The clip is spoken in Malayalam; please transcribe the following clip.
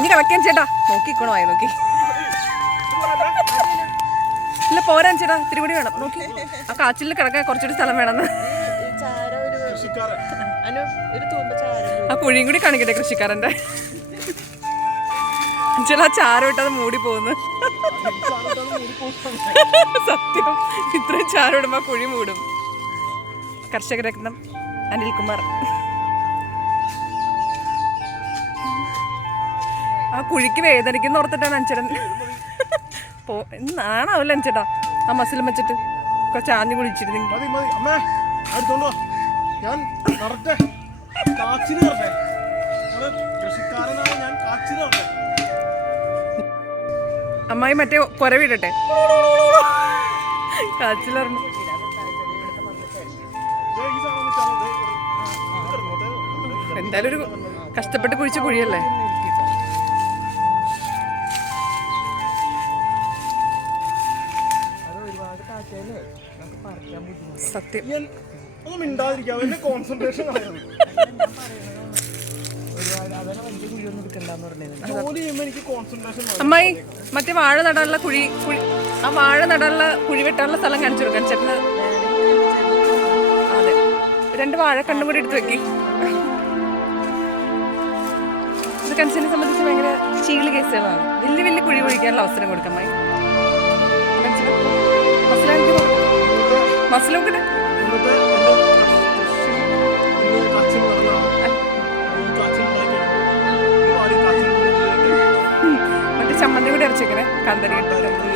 നീ കളക്കാൻ ചേട്ടാ നോക്കിക്കണോ ആയി നോക്കി ഇല്ല പോരാൻ ചേട്ടാ ഇത്തിരി കൂടി വേണം നോക്കി ആ കാച്ചിലിൽ കിടക്കാൻ കുറച്ചുകൂടി സ്ഥലം വേണമെന്ന് ആ കുഴിയും കൂടി കാണിക്കട്ടെ കൃഷിക്കാരൻ്റെ ചേട്ടാ ചാരം ഇട്ടത് മൂടി പോകുന്നു സത്യം ഇത്രയും ചാരം ഇടുമ്പോ കുഴി മൂടും കർഷകരത്നം അനിൽകുമാർ ആ കുഴിക്ക് വേദനിക്കുന്ന ഓർത്തിട്ടാണ് അഞ്ചേട്ടൻ നാണാവല്ലോ അഞ്ചേട്ടാ ആ മസിലും വെച്ചിട്ട് കുറച്ച് ആഞ്ഞു കുളിച്ചിരുന്നു അമ്മായി മറ്റേ കൊരവിടട്ടെ കാച്ചിലറിഞ്ഞു എന്തായാലും ഒരു കഷ്ടപ്പെട്ട് കുഴിച്ച കുഴിയല്ലേ സത്യം അമ്മായി മറ്റേ വാഴ നടാനുള്ള കുഴി ആ വാഴ നടാനുള്ള കുഴി വെട്ടാനുള്ള സ്ഥലം കാണിച്ചു കൊടുക്കാൻ ചേട്ടന് അതെ 2 വാഴ കണ്ണും കൂടി എടുത്ത് വെക്കി ഇത് കൺസിനെ സംബന്ധിച്ച് ഭയങ്കര ചീള് കേസുകളാണ് വലിയ വലിയ കുഴി കുഴിക്കാനുള്ള അവസരം കൊടുക്കാം അമ്മായി മസിലോക്കട്ടെ മറ്റേ ചമ്മന്തി കൂടി അരച്ചേക്കണേ കന്തരി ഇട്ടിട്ട്